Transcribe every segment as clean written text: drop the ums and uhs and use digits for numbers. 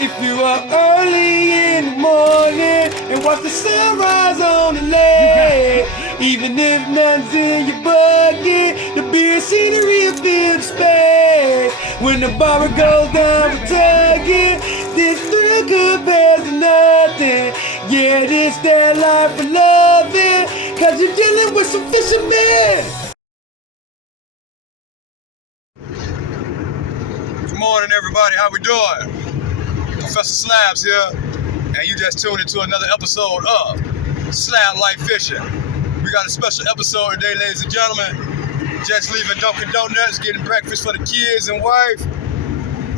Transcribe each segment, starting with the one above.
If you are early in the morning and watch the sunrise on the lake, even if nothing's in your bucket, the beer scenery will fill the space. When the bar goes down for tugging, this thrill compares to nothing. Yeah, this that life for loving, cause you're dealing with some fishermen. Good morning, everybody. How we doing? Professor Slabz here, and you just tuned into another episode of Slablyfe Fishing. We got a special episode today, ladies and gentlemen. Just leaving Dunkin' Donuts, getting breakfast for the kids and wife.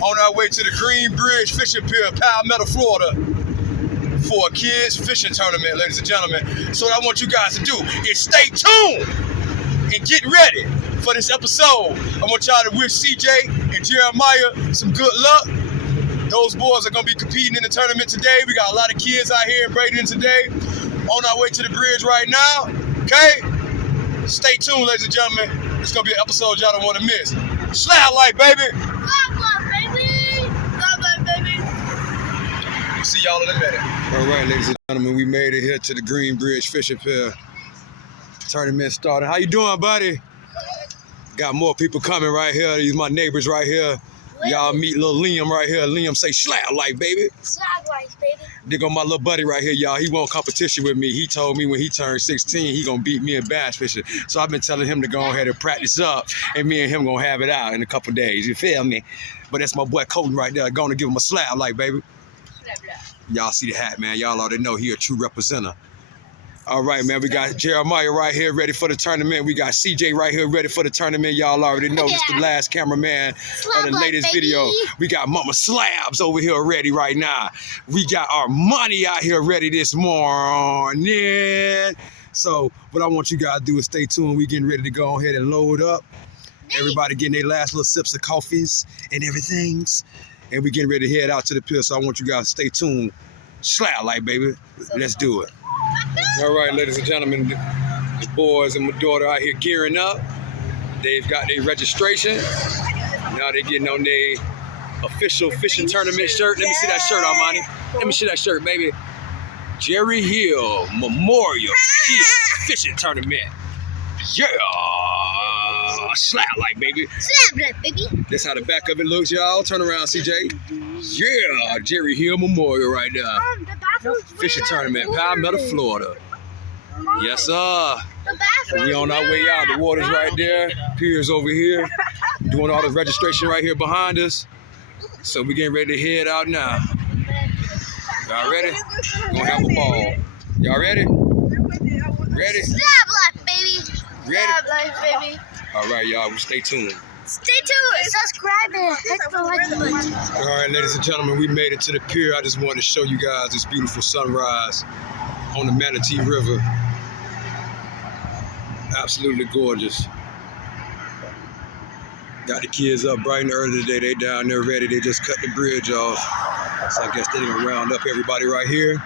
On our way to the Green Bridge Fishing Pier, Palmetto, Florida, for a kids fishing tournament, ladies and gentlemen. So what I want you guys to do is stay tuned and get ready for this episode. I want y'all to wish CJ and Jeremiah some good luck. Those boys are going to be competing in the tournament today. We got a lot of kids out here in Bradenton today. On our way to the bridge right now. Okay? Stay tuned, ladies and gentlemen. It's going to be an episode y'all don't want to miss. Slablyfe, baby. Slablyfe, baby. Slablyfe, baby. We'll see y'all in a minute. All right, ladies and gentlemen. We made it here to the Green Bridge Fishing Pier. Tournament started. How you doing, buddy? Got more people coming right here. These my neighbors right here. Y'all meet little Liam right here. Liam say Slablyfe, baby. Slablyfe, baby. There go my little buddy right here, y'all. He want competition with me. He told me when he turned 16, he gonna beat me in bass fishing. So I've been telling him to go ahead and practice up, and me and him gonna have it out in a couple days. You feel me? But that's my boy Colton right there. Gonna give him a Slablyfe, baby. Y'all see the hat, man. Y'all already know he a true representative. All right, man, we got Jeremiah right here ready for the tournament. We got CJ right here ready for the tournament. Y'all already know this the last cameraman of the latest video. We got Mama Slabz over here ready right now. We got our money out here ready this morning. So what I want you guys to do is stay tuned. We getting ready to go ahead and load up. Everybody getting their last little sips of coffees and everything. And we getting ready to head out to the pier. So I want you guys to stay tuned. Slablyfe, baby. Let's do it. All right, ladies and gentlemen, the boys and my daughter out here gearing up. They've got their registration. Now they're getting on their official fishing tournament shirt. Let me see that shirt, Armani. Let me see that shirt, baby. Jerry Hill Memorial Kids Fishing Tournament. Yeah! Slablyfe, baby. Slablyfe, baby. That's how the back of it looks, y'all. Turn around, CJ. Yeah! Jerry Hill Memorial right there. Fishing tournament, Palmetto, Florida. Yes, sir. We on our way out. The water's right there. Pier's over here. Doing all the registration right here behind us. So we getting ready to head out now. Y'all ready? Gonna have a ball. Y'all ready? Ready? Slablyfe, baby. Ready? Slablyfe, baby. All right, y'all. Stay tuned. Stay tuned. Subscribe and hit the like button. All right, ladies and gentlemen, we made it to the pier. I just wanted to show you guys this beautiful sunrise on the Manatee River. Absolutely gorgeous. Got the kids up bright and early today. They down there ready. They just cut the bridge off. So I guess they're gonna round up everybody right here.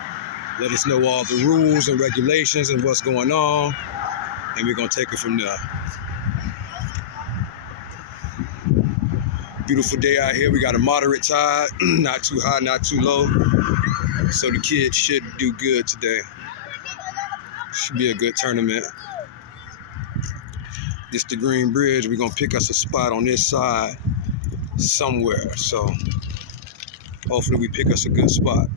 Let us know all the rules and regulations and what's going on. And we're gonna take it from there. Beautiful day out here. We got a moderate tide, not too high, not too low. So the kids should do good today. Should be a good tournament. This the Green Bridge. We're gonna pick us a spot on this side somewhere. So hopefully we pick us a good spot.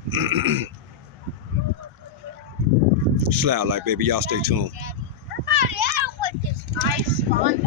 Slablyfe, baby. Y'all stay tuned. I want this nice spot.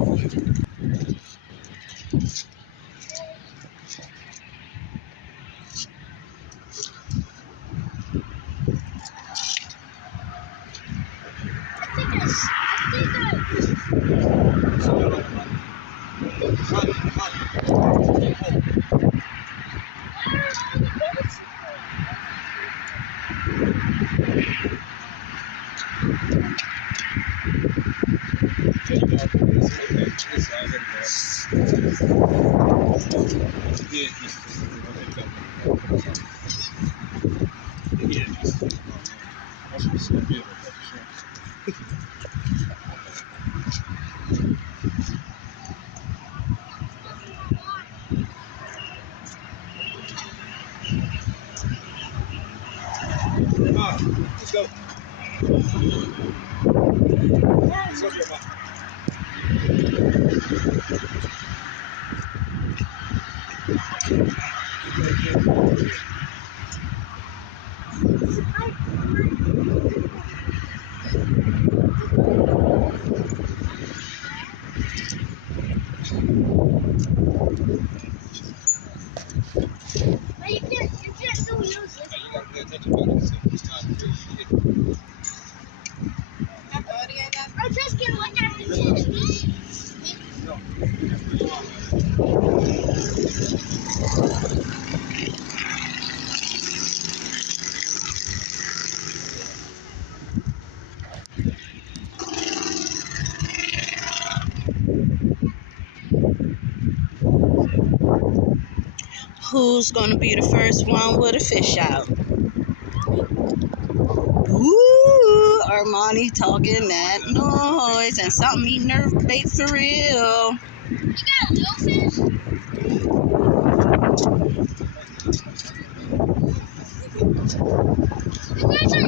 But you can't do use it. I just get one after 10. Who's gonna be the first one with a fish out? Ooh, Armani talking that noise and something eating her bait for real. You got a little fish? You guys are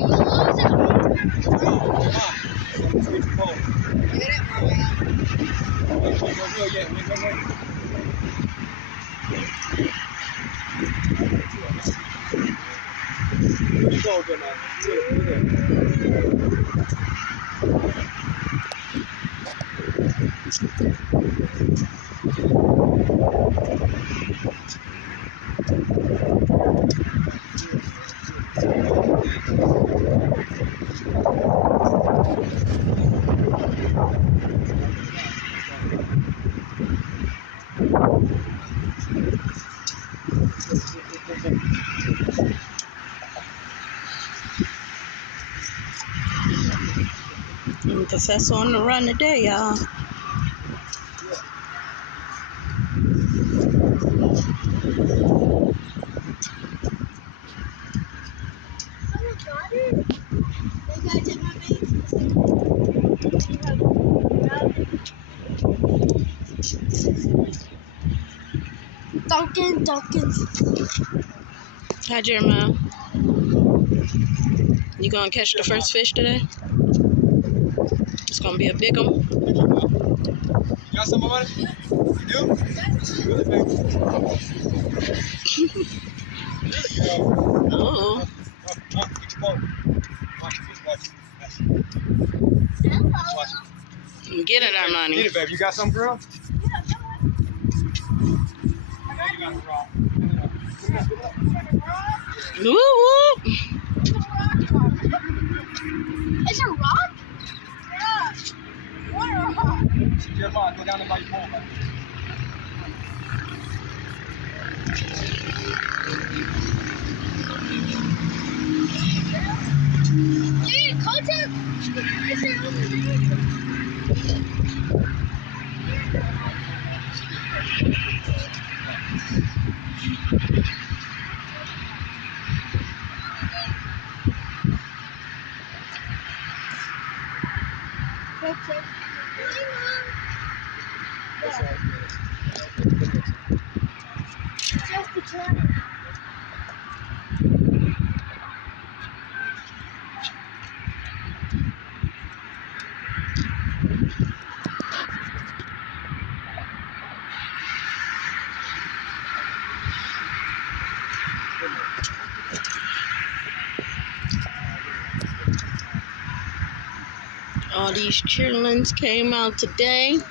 Professor on the run today, y'all. Duncan. Hi, Jeremiah. You gonna catch the first fish today? It's gonna be a big one. You got some money? You do? Really big. Oh, Get your boat. Watch it. get it, Armani. Get it, baby. You got some, girl? You got a raw. Woo woo. It's a rock? Yeah. What a rock? Jeremiah, go down there by your phone, baby. Dude, contact. Is it over there? Just the camera. All these chillins came out today. Mom,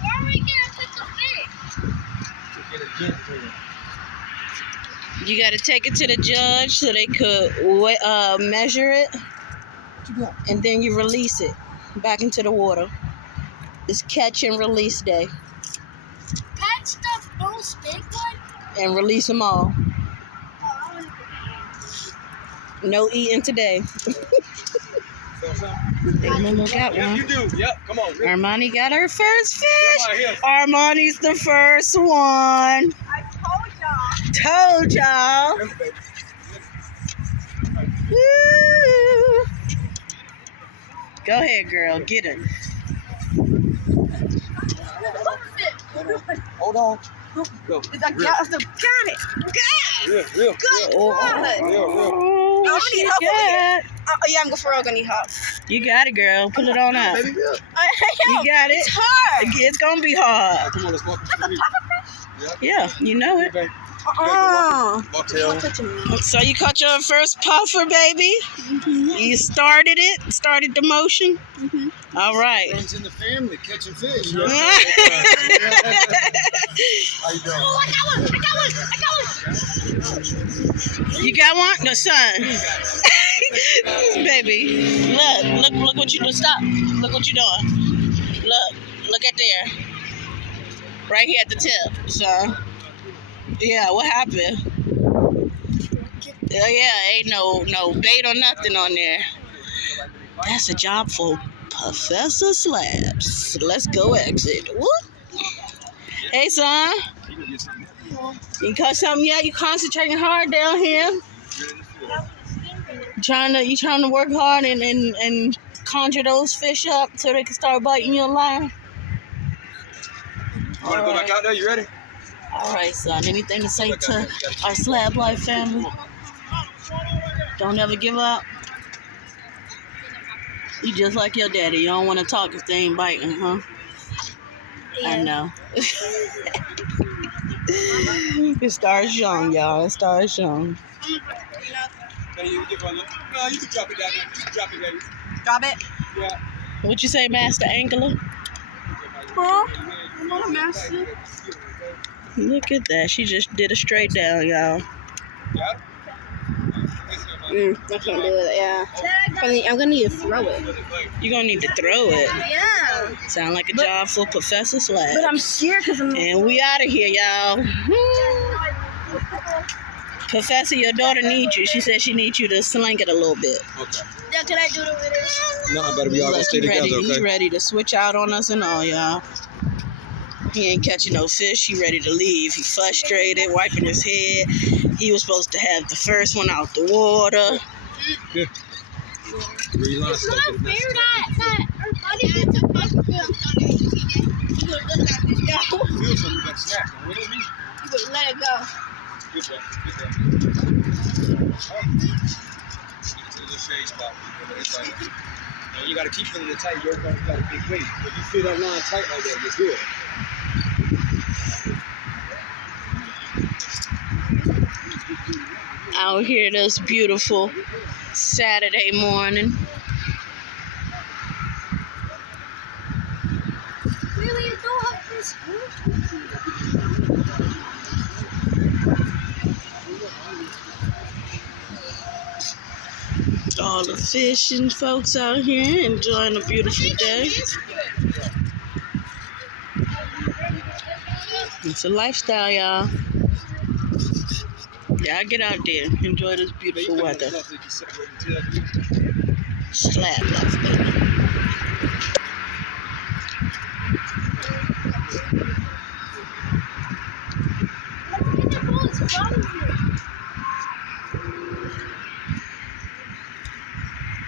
where are we gonna put the fish? You got to take it to the judge so they could measure it, and then you release it back into the water. It's catch and release day, Catch the most big one? and release them all. No eating today. Mama got Yes, one. you do. Yep, come on. Armani got her first fish. Here. Armani's the first one. I told y'all. Told y'all. Woo. Go ahead, girl. Get her. Hold on. Go. It's like, got it. Real, real, Good. real, real. I'm gonna need help over here. Yeah, I'm for real gonna need help. You got it, girl. Pull it on out. Baby, real. You got it. It's hard. It's gonna be hard. Come on, let's walk. Yeah, you know it. Walk tail. So you caught your first puffer, baby. You started it. Started the motion. All right. Runs in the family, catching fish. You How you doing? Oh, I got one. got one? The sun. Baby, look what you doing. Stop. Look what you doing. Look at there. Right here at the tip, son. Yeah, what happened? Yeah, ain't no bait or nothing on there. That's a job for Pro-Fessor Slabz. Let's go exit. Whoop. Hey, son. You caught something yet? You concentrating hard down here? You trying to work hard and conjure those fish up so they can start biting your line? You want to go back out there? You ready? All right, son. Anything to say to our Slablyfe family? Don't ever give up. You just like your daddy. You don't want to talk if they ain't biting, huh? Yeah. I know. It starts young, y'all. It starts young. You can drop it down there. Drop it, baby. Drop it. Yeah. What you say, Master Angler? Huh? I'm not a master. Look at that. She just did a straight down, y'all. I can't do it, yeah. I'm gonna need to throw it. You're gonna need to throw it. Yeah. Sound like a job for Pro-Fessor Slabz. But I'm scared because I'm... And we out of here, y'all. Pro-Fessor, your daughter needs you. She said she needs you to sling it a little bit. Okay. Yeah, can I do the video? No, I better be all gonna stay together, okay? He's ready to switch out on us and all, y'all. He ain't catching no fish. He ready to leave. He frustrated, wiping his head. He was supposed to have the first one out the water. Good. It's not fair that our body gets a fucking good. You would let that fish go. Feel something, you got snapped. What do you mean? You would let it go. Good job. Good job. It's a little shade spot. Now you gotta keep feeling it tight. You're gonna got a big weight. If you feel that line tight like that, you're good. Out here this beautiful Saturday morning. Really, you don't have fish. All the fishing folks out here enjoying a beautiful day. It's a lifestyle, y'all. Y'all get out there, enjoy this beautiful weather. Slablyfe, baby.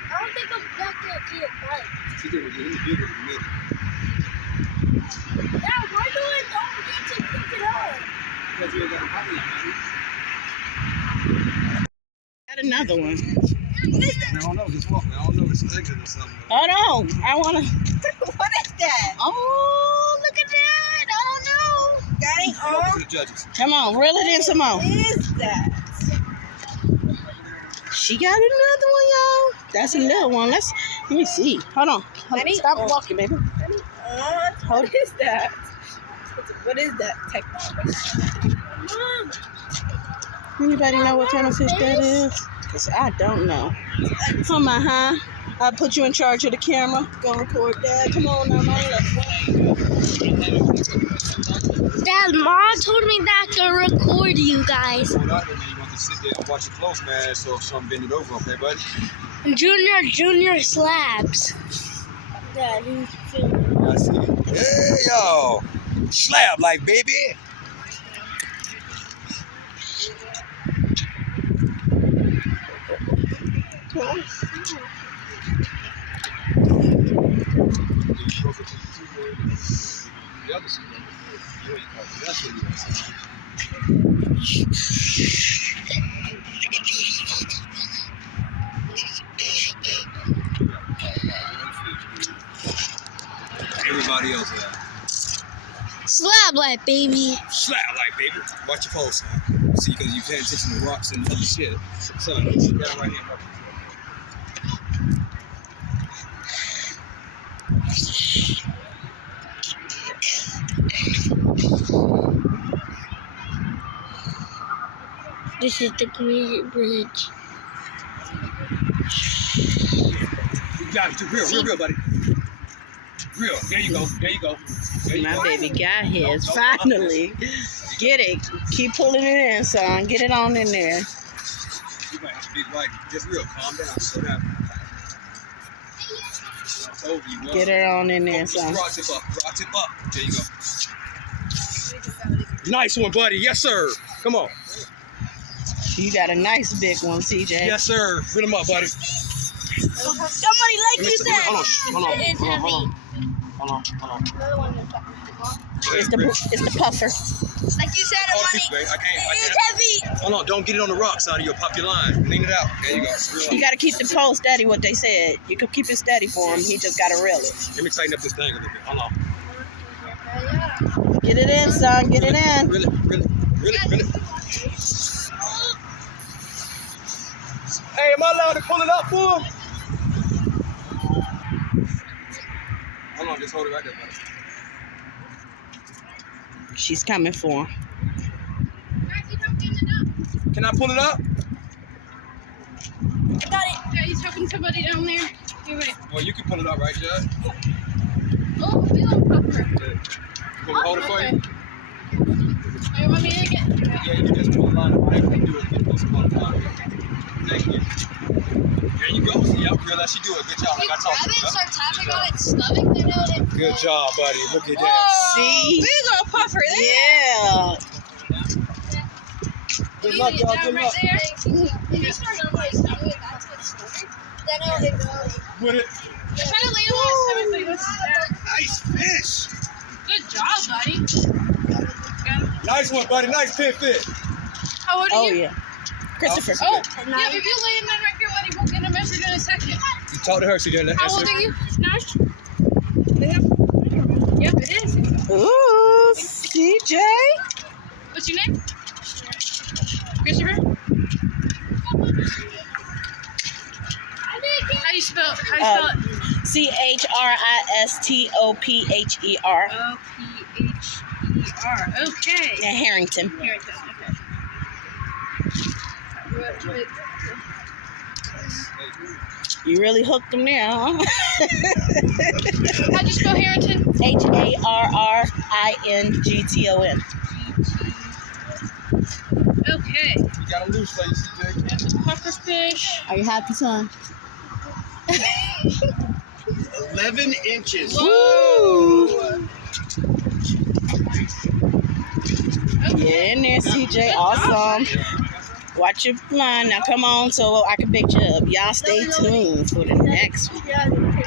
I don't think I'm back there to get bite. She did it bigger than me. Yeah, why do I don't get to pick it up? Because you ain't got a bite, man. Got another one. What is that? I don't know, just walk. I don't know, it's exit or something. Hold on. I want to. What is that? Oh, look at that. I don't know. That ain't Go all. to the judges. Come on, reel it in some more. What is that? She got another one, y'all. That's a little one. Let me see. Hold on. That ain't Stop all. walking, baby. What is that? What is that technology? Mom, Anybody know what kind of fish that is? Because I don't know. Come on, huh? I'll put you in charge of the camera. Go record that. Come on now, man. Dad, Mom told me that I can record you guys. Hold on, and then you want to sit there and watch it close, man, so I'm bend it over, okay, buddy? Junior Slabz. Dad, he's filming. I see it. Hey, yo! Slablyfe, baby! The other shit, you ain't called it. That's what you saying. Everybody else is out. Slablyfe, baby. Slablyfe, baby. Watch your pulse, son. See, because you paying attention to rocks and other shit. Son, sit down right here. This is the Great Bridge. You got it. Real, buddy. Real. There you go. There you go. There you My go. baby got his finally. Get it. Keep pulling it in, son. Get it on in there. You might have to be like, just real. Calm down. Slow down. I told you, Get it on in there, son. Rock tip up. Rock tip up. There you go. Nice one, buddy. Yes, sir. Come on. You got a nice big one, CJ. Yes, sir. Put him up, buddy. Somebody like you said. Hold on. It's the puffer. Like you said, money. I can't. It's heavy. Hold on. Don't get it on the rock side. You'll pop your line. Lean it out. There you go. You got to keep the pole steady, what they said. You can keep it steady for him. He just got to reel it. Let me tighten up this thing a little bit. Hold on. Get it in, son. Get it in. Really. Hey, am I allowed to pull it up for him? Hold on, just hold it right there, buddy. She's coming for him. Can I pull it up? I got it. Yeah, he's helping somebody down there. You're right. Well, you can pull it up, right, Judge? Oh, we don't cover. You want me to hold it for you? You want me to get? Yeah, you can just pull the line up. I can do it. Get this on the line. Thank you. There you go. See, yep, girl, that she do it. Good job. Like I talked to you. Start tapping on its stomach, then it'll. Good job, buddy. Look at that. See? Big old puffer there. Yeah. Good luck, y'all. Good luck. If you start on my stomach, that's its stomach. Then it'll hit the. With it. Try to lay on my stomach, Nice fish. Good job, buddy. Nice one, buddy. Nice pin fit. How old are Oh, you? yeah. Christopher. Oh, yeah, if you lay in that right here, buddy, we'll get a measured in a second. You talk to her, she didn't. How old are you? 9? Yep, it is. Ooh, CJ. What's your name? Christopher? How you spell it? CHRISTOPHER. O-P-H-E-R. Okay. Yeah, Harrington. Harrington, okay. You really hooked him there, huh? How'd you spell Harrington? HARRINGTON. Okay. You got a loose face, CJ. That's a puffer fish. Are you happy, son? 11 inches. Whoa. Yeah, in there, CJ. Awesome. Watch your line. Now, come on so I can pick you up. Y'all stay tuned for the next one.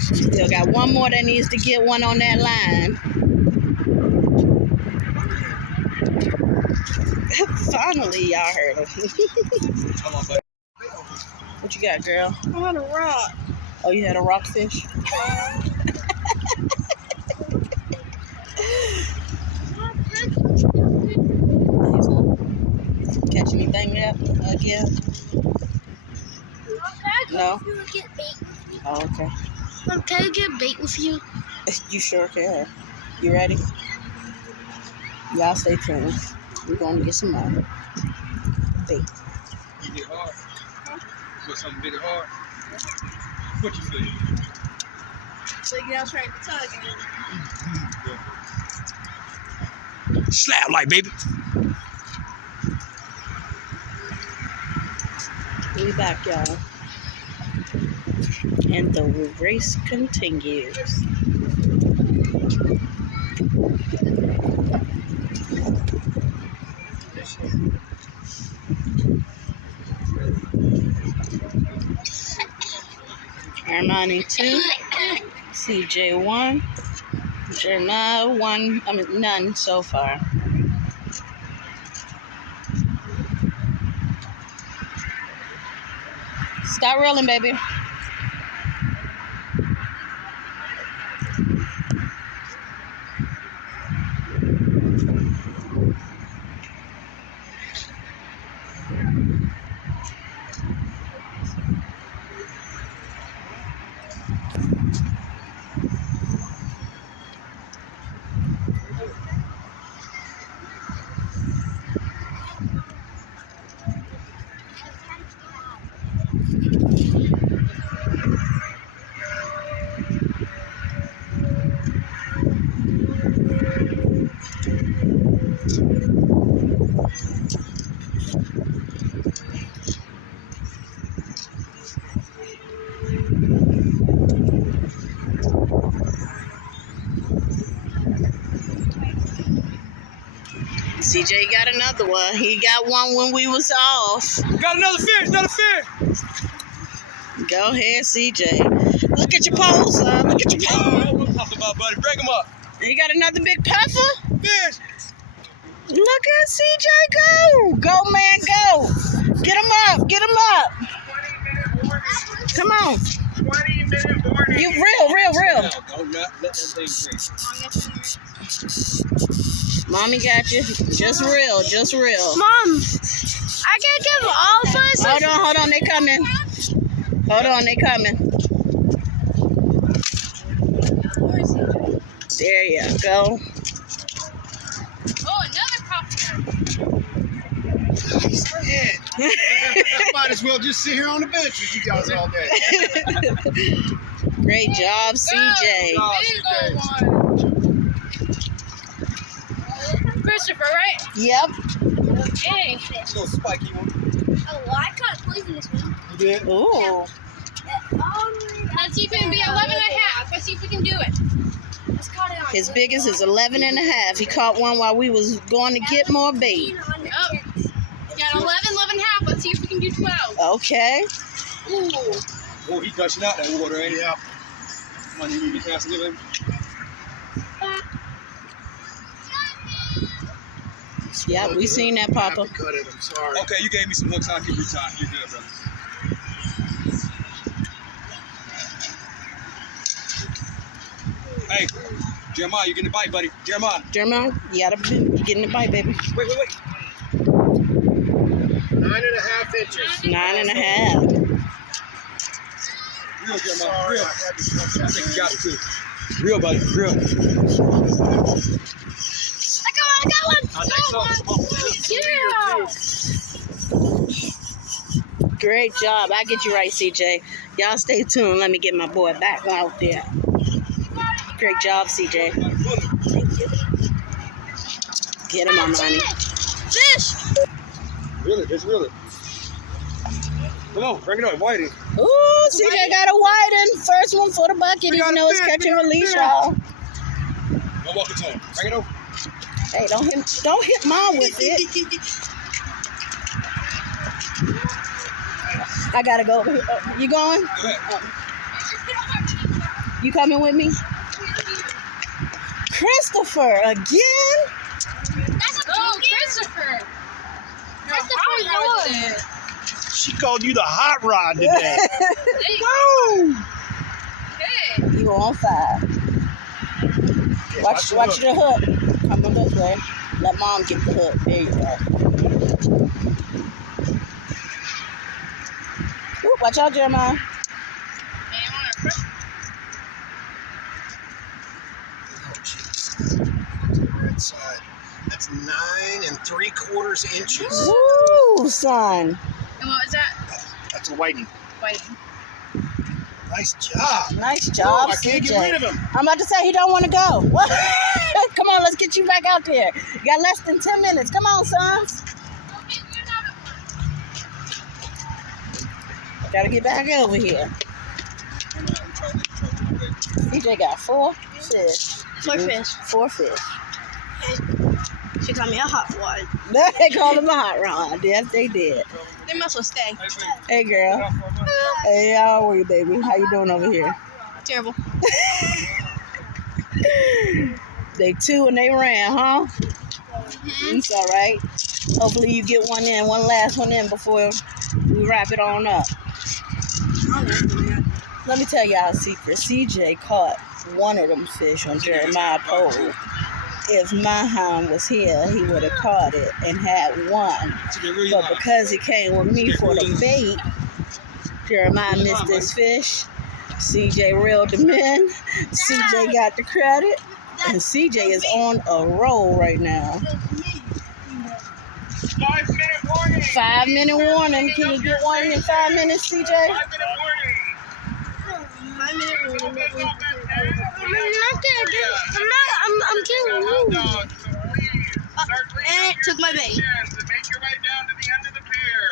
Still got one more that needs to get one on that line. Finally, y'all heard him. Come on, buddy. What you got, girl? I had a rock. Oh, you had a rockfish? Catch anything yet? Again? No? Oh, okay. Can I get bait with you? You sure can. You ready? Y'all stay tuned. We're going to get some more bait. You get hard. Put something big and hard. What you say? So you guys trying to tug again. Slablyfe, baby. We back, y'all. And the race continues. Armani 2, CJ 1, Jeremiah, none so far. Start rolling, baby. CJ got another one. He got one when we was off. Got another fish, another fish. Go ahead, CJ. Look at your pole, son. Look at your pole. Talk about, buddy. Break him up. You got another big puffer? Fish. Look at CJ go. Go, man, go. Get him up. Get him up. 20-minute warning. Come on. 20-minute warning. You real. No, don't let that thing drink. Mommy got you. Just real. Mom, I can't give all of us. Hold on. They coming. They coming. There you go. Oh, another popcorn. Yeah. I might as well just sit here on the bench with you guys all day. Great job, CJ. Big old one. Christopher, right? Yep. Okay. Little spiky one. Oh, well, I caught poisonous one. You did? Ooh. Let's see if it can be 11 and a half. Let's see if we can do it. Let's caught it on. His biggest is 11 and a half. He caught one while we was going to get more bait. Oh. Got 11 and a half. Let's see if we can do 12. Okay. Ooh. Oh, he gushing out that water, ain't he? Yeah. Come on, you need to be casting it in. Yeah, we seen that, Papa. Cut it, I'm sorry. Okay, you gave me some hooks. I'll keep your time. You're good, brother. Hey, Jeremiah, you getting the bite, buddy. Jeremiah, You gotta be getting the bite, baby. wait. 9.5 inches. 9.5. Real, Jeremiah, real. I think you got it, too. Real, buddy, real. I got one. Yeah. Great job. I get you right, CJ. Y'all stay tuned. Let me get my boy back out there. Great job, CJ. Thank you. Get him, Armani. Fish. Really, just really. Come on, bring it up, Whitey. Ooh, CJ got a whiting. First one for the bucket, even though it's catch and release, y'all. Don't walk it to him. Bring it over. Hey, don't hit mom with it. I gotta go over here. You going? Go ahead. You coming with me? Christopher again? Oh, Christopher. Christopher, She called you the hot rod today. Woo! Hey. You on fire. Watch the hook. Come on this way. Let mom get the hook. There you go. Ooh, watch out, Jeremiah. Right side. That's 9 3/4 inches. Ooh, son. And what was that? That's a whiting. White. Nice job. Nice job, I can't CJ. get rid of him. I'm about to say he don't want to go. What? Come on, let's get you back out there. You got less than 10 minutes. Come on, sons. Gotta get back over here. CJ got 4 fish. 4 fish. 4 fish. She called me a hot one. They called him a hot rod. Yes, they did. They must well stay. Hey, girl. Hey, how are you, baby? How you doing over here? Terrible. They two and they ran, huh? It's all right. Hopefully you get one last one in before we wrap it on up. Let me tell y'all a secret. CJ caught one of them fish on Jeremiah's pole. If my hound was here, he would have caught it and had one. But because he came with me for the bait, Jeremiah missed this fish. CJ reeled him in. CJ got the credit. And CJ is on a roll right now. 5-minute warning. 5-minute warning. Can you get one in 5 minutes, CJ? 5-minute warning. 5-minute warning. I'm killing you. And it took my bait. Make your way down to the end of the pier.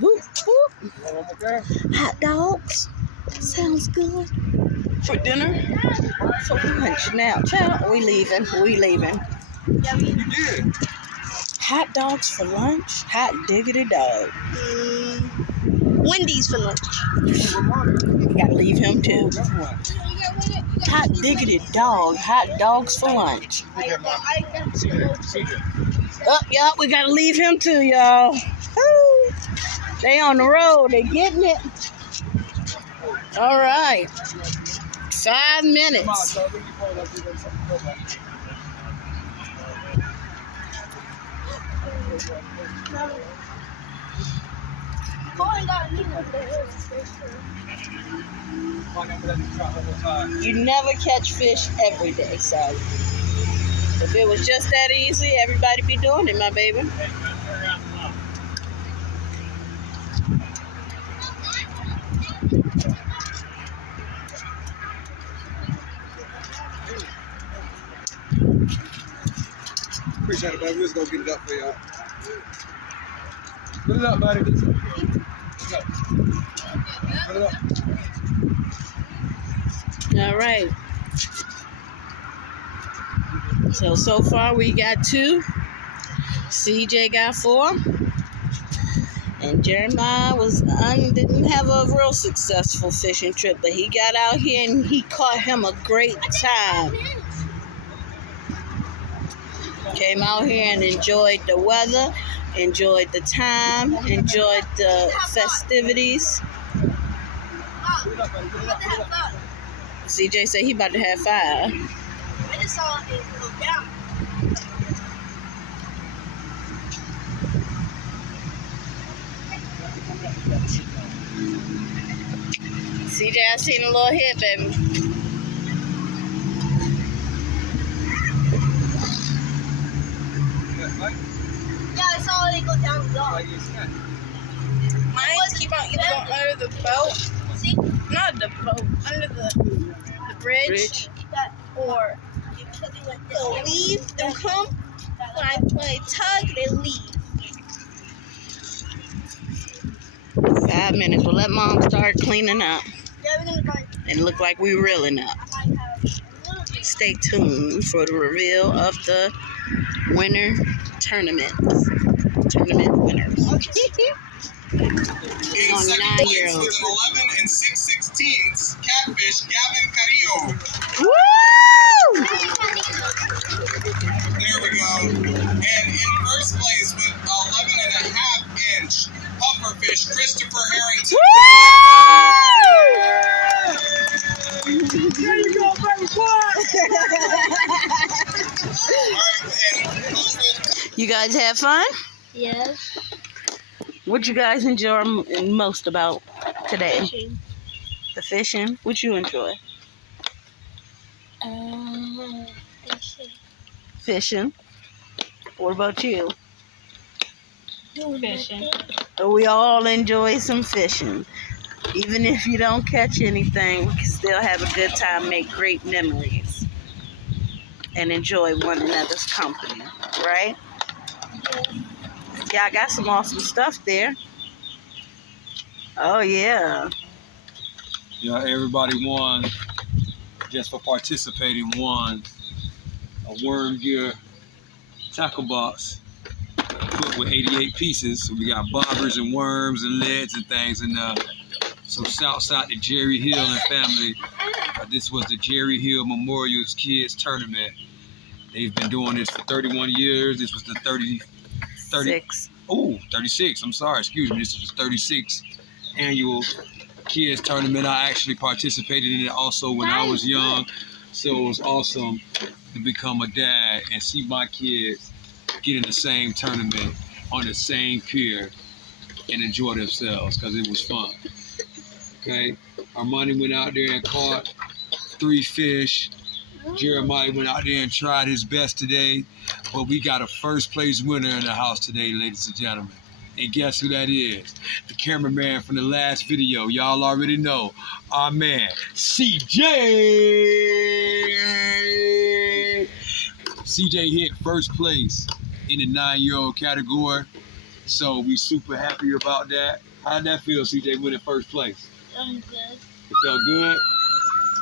Boop, boop. Hot dogs. Sounds good. For dinner? For lunch. Now, child, we leaving. We leaving. You did. Hot dogs for lunch? Hot diggity dog. Wendy's for lunch. You gotta leave him too. Hot diggity dog. Hot dogs for lunch. Oh, yup, we gotta leave him too, y'all. Woo. They on the road. They getting it. All right. 5 minutes. You never catch fish every day, so if it was just that easy, everybody be doing it, my baby. Appreciate it, buddy. We're just gonna get it up for y'all. Put it up, buddy. Let's go. Put it up. All right. So far we got 2. CJ got 4. And Jeremiah didn't have a real successful fishing trip, but he got out here and he caught him a great time. Came out here and enjoyed the weather, enjoyed the time, enjoyed the festivities. CJ said he about to have 5. I just saw it go down. CJ, I seen a little hit, baby. Yeah, I saw it go down the dog. Mine keep on either going under the boat. See? Not the boat, under the bridge. Or they'll leave, they'll come. When I tug, they leave. 5 minutes. We'll let Mom start cleaning up. Yeah, we're gonna find. And look like we're reeling up. Stay tuned for the reveal of the winner tournament winners. In On second 9-year-old. place with an 11 6/16 catfish, Gavin Carrillo. Woo! There we go. And in first place with 11.5-inch pufferfish, Christopher Harrington. There you go, baby boy. All right, and You guys have fun? Yes. What you guys enjoy most about today? Fishing. The fishing. What you enjoy? Fishing. Fishing. What about you? Fishing. We all enjoy some fishing. Even if you don't catch anything, we can still have a good time, make great memories, and enjoy one another's company, right? Yeah, I got some awesome stuff there. Oh, yeah. Yeah, everybody won, just for participating, won a worm gear tackle box equipped with 88 pieces. So we got bobbers and worms and leads and things. And so shouts out to Jerry Hill and family This was the Jerry Hill Memorial's Kids Tournament. They've been doing this for 31 years. This was the 36. I'm sorry, excuse me. This was the 36th annual Kids Tournament. I actually participated in it also when I was young. So it was awesome to become a dad and see my kids get in the same tournament on the same pier and enjoy themselves because it was fun. Okay, Armani went out there and caught 3 fish. Jeremiah went out there and tried his best today, but we got a first place winner in the house today, ladies and gentlemen. And guess who that is? The cameraman from the last video. Y'all already know. Our man, CJ. CJ hit first place in the 9-year-old category. So we super happy about that. How'd that feel, CJ, winning first place? I'm good. It felt good?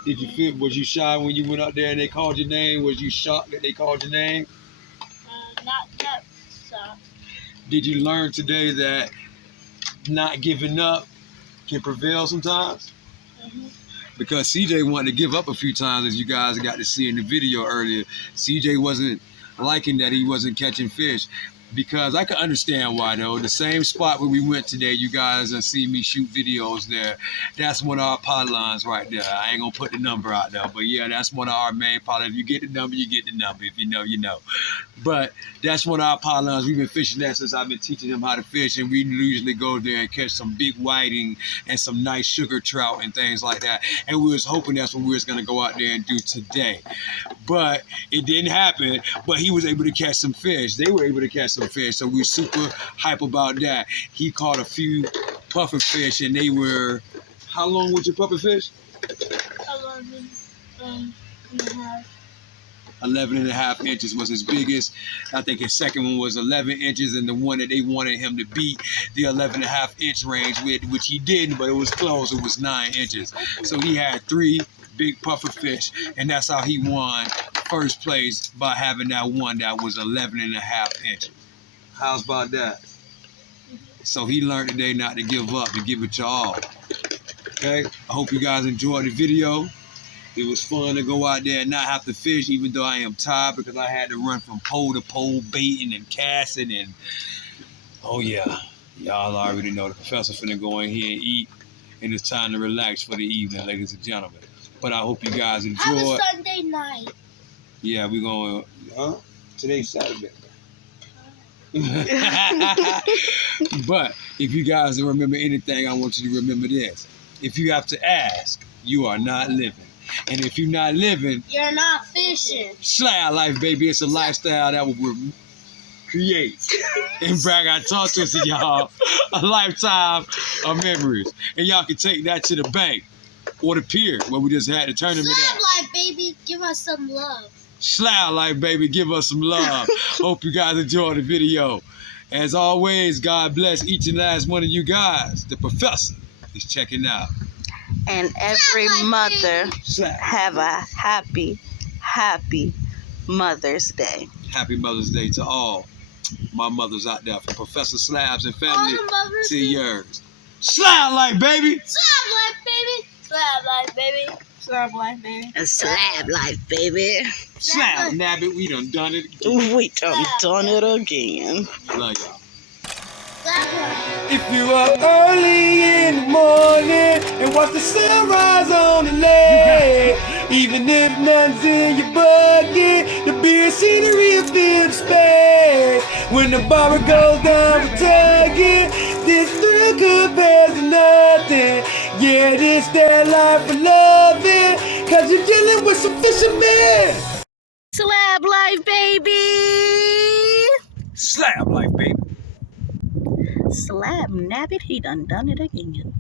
Did you feel, was you shy when you went out there and they called your name? Was you shocked that they called your name? Not yet, so. Did you learn today that not giving up can prevail sometimes? Mm-hmm. Because CJ wanted to give up a few times, as you guys got to see in the video earlier. CJ wasn't liking that he wasn't catching fish. Because I can understand why, though. The same spot where we went today, you guys see me shoot videos there. That's one of our pot lines right there. I ain't going to put the number out there. But, yeah, that's one of our main pot lines. If you get the number, you get the number. If you know, you know. But that's one of our pot lines. We've been fishing that since I've been teaching them how to fish. And we usually go there and catch some big whiting and some nice sugar trout and things like that. And we was hoping that's what we was going to go out there and do today. But it didn't happen. But he was able to catch some fish. They were able to catch some fish, so we're super hype about that. He caught a few puffer fish, and they were, how long was your puffer fish? 11 and a half inches was his biggest. I think his second one was 11 inches, and the one that they wanted him to beat the 11 and a half inch range with, which he didn't, but it was close. It was 9 inches. So he had 3 big puffer fish, and that's how he won first place, by having that one that was 11 and a half inches. How's about that? So he learned today not to give up, to give it your all. Okay? I hope you guys enjoyed the video. It was fun to go out there and not have to fish, even though I am tired because I had to run from pole to pole, baiting and casting. And oh yeah, y'all already know the professor finna go in here and eat, and it's time to relax for the evening, ladies and gentlemen. But I hope you guys enjoyed. Have a Sunday night. Yeah, we're going, today's Saturday. But if you guys don't remember anything, I want you to remember this. If you have to ask, you are not living. And if you're not living, You're not fishing. Slablyfe, baby. It's a lifestyle that will create and brag our talk to us, y'all, a lifetime of memories. And y'all can take that to the bank or the pier where we just had the tournament at. Slablyfe, baby, give us some love. Slablyfe, baby, give us some love. Hope you guys enjoyed the video. As always, God bless each and last one of you guys. The professor is checking out. And every mother have a happy, happy Mother's Day. Happy Mother's Day to all my mothers out there, from Professor Slabz and family All the mothers to yours. Slablyfe, baby! Slablyfe, baby. Slablyfe, baby. Slablyfe, baby. A Slablyfe, baby. Slab, nabbit, we done it. We done it again. Love y'all. Slablyfe. If you are early in the morning and watch the sunrise on the lake, even if none's in your bucket, the beer scenery will fill the space. When the bar goes down with tugging, this thrill compares to nothing. Yeah, this that life for loving, cause you're dealing with some fishermen. Slablyfe, baby. Slablyfe, baby. Slab nabbit, he done it again.